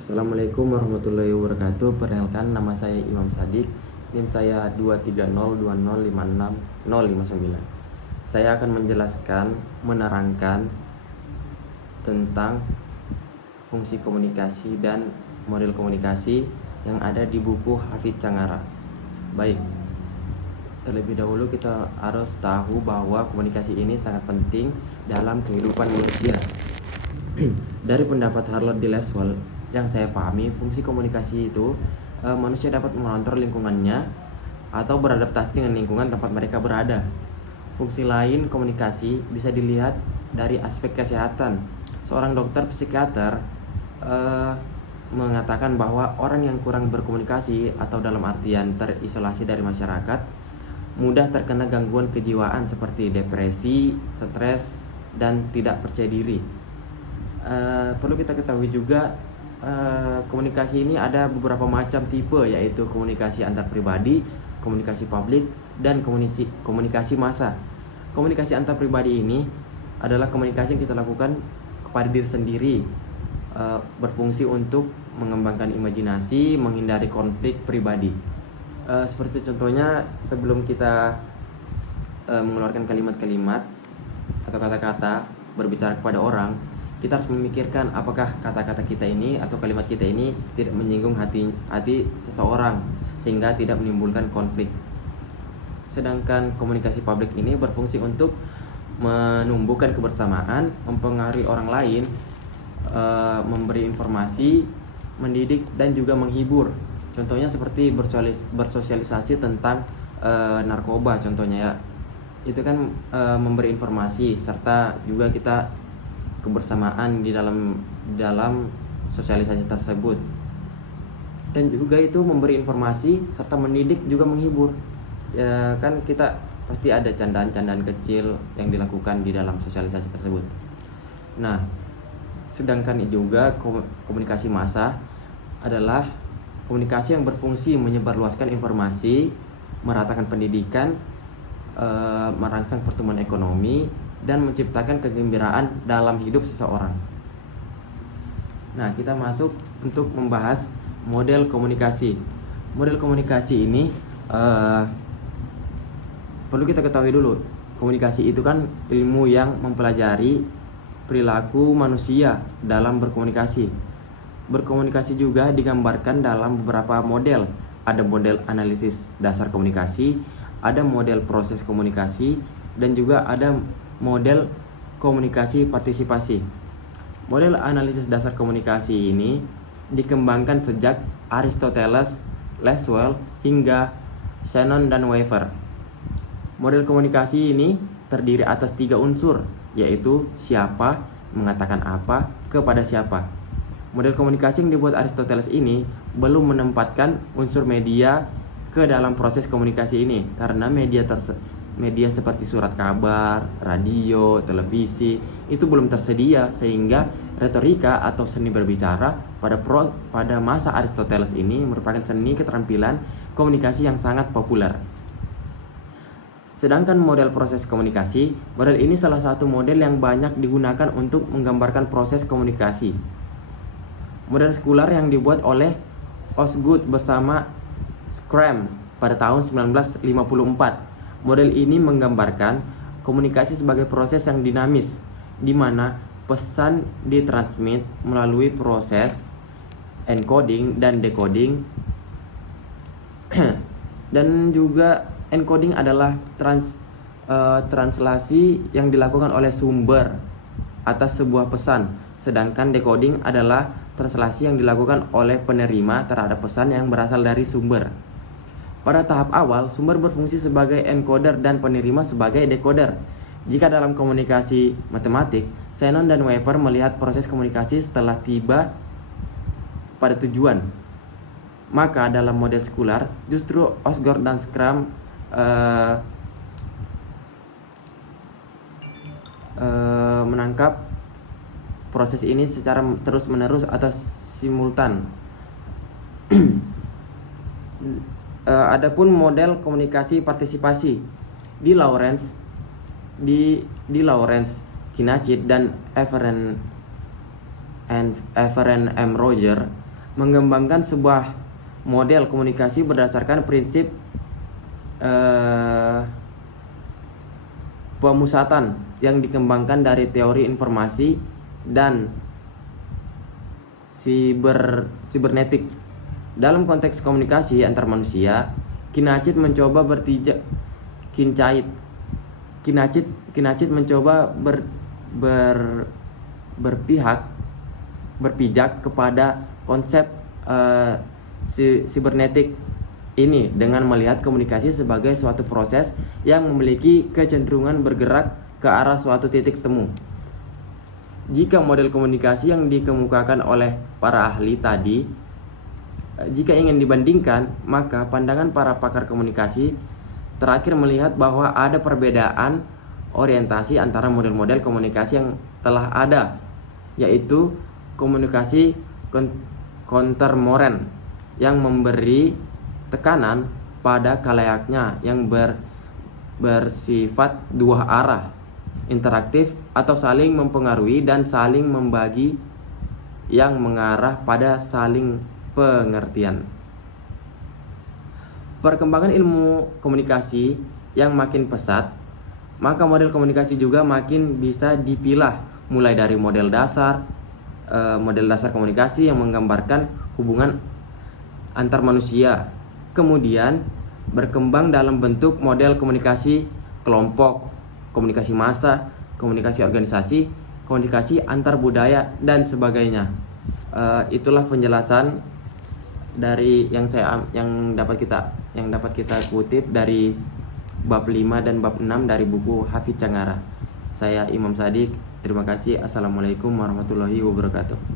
Assalamualaikum warahmatullahi wabarakatuh. Perkenalkan, nama saya Imam Sadik. NIM saya 23020560059. Saya akan menjelaskan, menerangkan tentang fungsi komunikasi dan model komunikasi yang ada di buku Hafidz Cangara. Baik, terlebih dahulu kita harus tahu bahwa komunikasi ini sangat penting dalam kehidupan manusia. Dari pendapat Harold D. Laswell yang saya pahami, fungsi komunikasi itu manusia dapat mengontrol lingkungannya atau beradaptasi dengan lingkungan tempat mereka berada. Fungsi lain komunikasi bisa dilihat dari aspek kesehatan. Seorang dokter psikiater mengatakan bahwa orang yang kurang berkomunikasi atau dalam artian terisolasi dari masyarakat mudah terkena gangguan kejiwaan seperti depresi, stres, dan tidak percaya diri. Perlu kita ketahui juga komunikasi ini ada beberapa macam tipe, yaitu komunikasi antar pribadi, komunikasi publik, dan komunikasi massa. Komunikasi antar pribadi ini adalah komunikasi yang kita lakukan kepada diri sendiri, berfungsi untuk mengembangkan imajinasi, menghindari konflik pribadi. Seperti contohnya, sebelum kita mengeluarkan kalimat-kalimat atau kata-kata berbicara kepada orang, kita harus memikirkan apakah kata-kata kita ini atau kalimat kita ini tidak menyinggung hati seseorang sehingga tidak menimbulkan konflik. Sedangkan komunikasi publik ini berfungsi untuk menumbuhkan kebersamaan, mempengaruhi orang lain, memberi informasi, mendidik, dan juga menghibur. Contohnya seperti bersosialisasi tentang narkoba contohnya ya. Itu kan memberi informasi serta juga kita kebersamaan di dalam sosialisasi tersebut, dan juga itu memberi informasi serta mendidik juga menghibur ya kan. Kita pasti ada candaan-candaan kecil yang dilakukan di dalam sosialisasi tersebut. Nah, sedangkan juga komunikasi massa adalah komunikasi yang berfungsi menyebarluaskan informasi, meratakan pendidikan, merangsang pertumbuhan ekonomi, dan menciptakan kegembiraan dalam hidup seseorang. Nah, kita masuk untuk membahas model komunikasi. Model komunikasi ini perlu kita ketahui dulu. Komunikasi itu kan ilmu yang mempelajari perilaku manusia dalam berkomunikasi. Berkomunikasi juga digambarkan dalam beberapa model. Ada model analisis dasar komunikasi, ada model proses komunikasi, dan juga ada model komunikasi partisipasi. Model analisis dasar komunikasi ini dikembangkan sejak Aristoteles, Laswell, hingga Shannon dan Weaver. Model komunikasi ini terdiri atas 3 unsur, yaitu siapa, mengatakan apa, kepada siapa. Model komunikasi yang dibuat Aristoteles ini belum menempatkan unsur media ke dalam proses komunikasi ini, karena media seperti surat kabar, radio, televisi itu belum tersedia, sehingga retorika atau seni berbicara pada masa Aristoteles ini merupakan seni keterampilan komunikasi yang sangat populer. Sedangkan model proses komunikasi, model ini salah satu model yang banyak digunakan untuk menggambarkan proses komunikasi. Model sekular yang dibuat oleh Osgood bersama Schramm pada tahun 1954. Model ini menggambarkan komunikasi sebagai proses yang dinamis, di mana pesan ditransmit melalui proses encoding dan decoding. Dan juga encoding adalah translasi yang dilakukan oleh sumber atas sebuah pesan, sedangkan decoding adalah translasi yang dilakukan oleh penerima terhadap pesan yang berasal dari sumber. Pada tahap awal, sumber berfungsi sebagai encoder dan penerima sebagai decoder. Jika dalam komunikasi matematik, Shannon dan Weaver melihat proses komunikasi setelah tiba pada tujuan. Maka dalam model sekular, justru Osgood dan Schramm menangkap proses ini secara terus-menerus atau simultan. Adapun model komunikasi partisipasi di Lawrence, Kinacid dan Everen M. Roger mengembangkan sebuah model komunikasi berdasarkan prinsip pemusatan yang dikembangkan dari teori informasi dan sibernetik. Dalam konteks komunikasi antar manusia, Kinacit mencoba berpijak kepada konsep sibernetik ini dengan melihat komunikasi sebagai suatu proses yang memiliki kecenderungan bergerak ke arah suatu titik temu. Jika model komunikasi yang dikemukakan oleh para ahli tadi, jika ingin dibandingkan, maka pandangan para pakar komunikasi terakhir melihat bahwa ada perbedaan orientasi antara model-model komunikasi yang telah ada, yaitu komunikasi kontermoren yang memberi tekanan pada kalayaknya yang bersifat dua arah, interaktif atau saling mempengaruhi dan saling membagi yang mengarah pada saling pengertian. Perkembangan ilmu komunikasi yang makin pesat, maka model komunikasi juga makin bisa dipilah, mulai dari model dasar komunikasi yang menggambarkan hubungan antar manusia, kemudian berkembang dalam bentuk model komunikasi kelompok, komunikasi massa, komunikasi organisasi, komunikasi antar budaya dan sebagainya. Itulah penjelasan dari yang dapat kita kutip dari bab 5 dan bab 6 dari buku Hafidz Canggara. Saya Imam Sadik. Terima kasih. Assalamualaikum warahmatullahi wabarakatuh.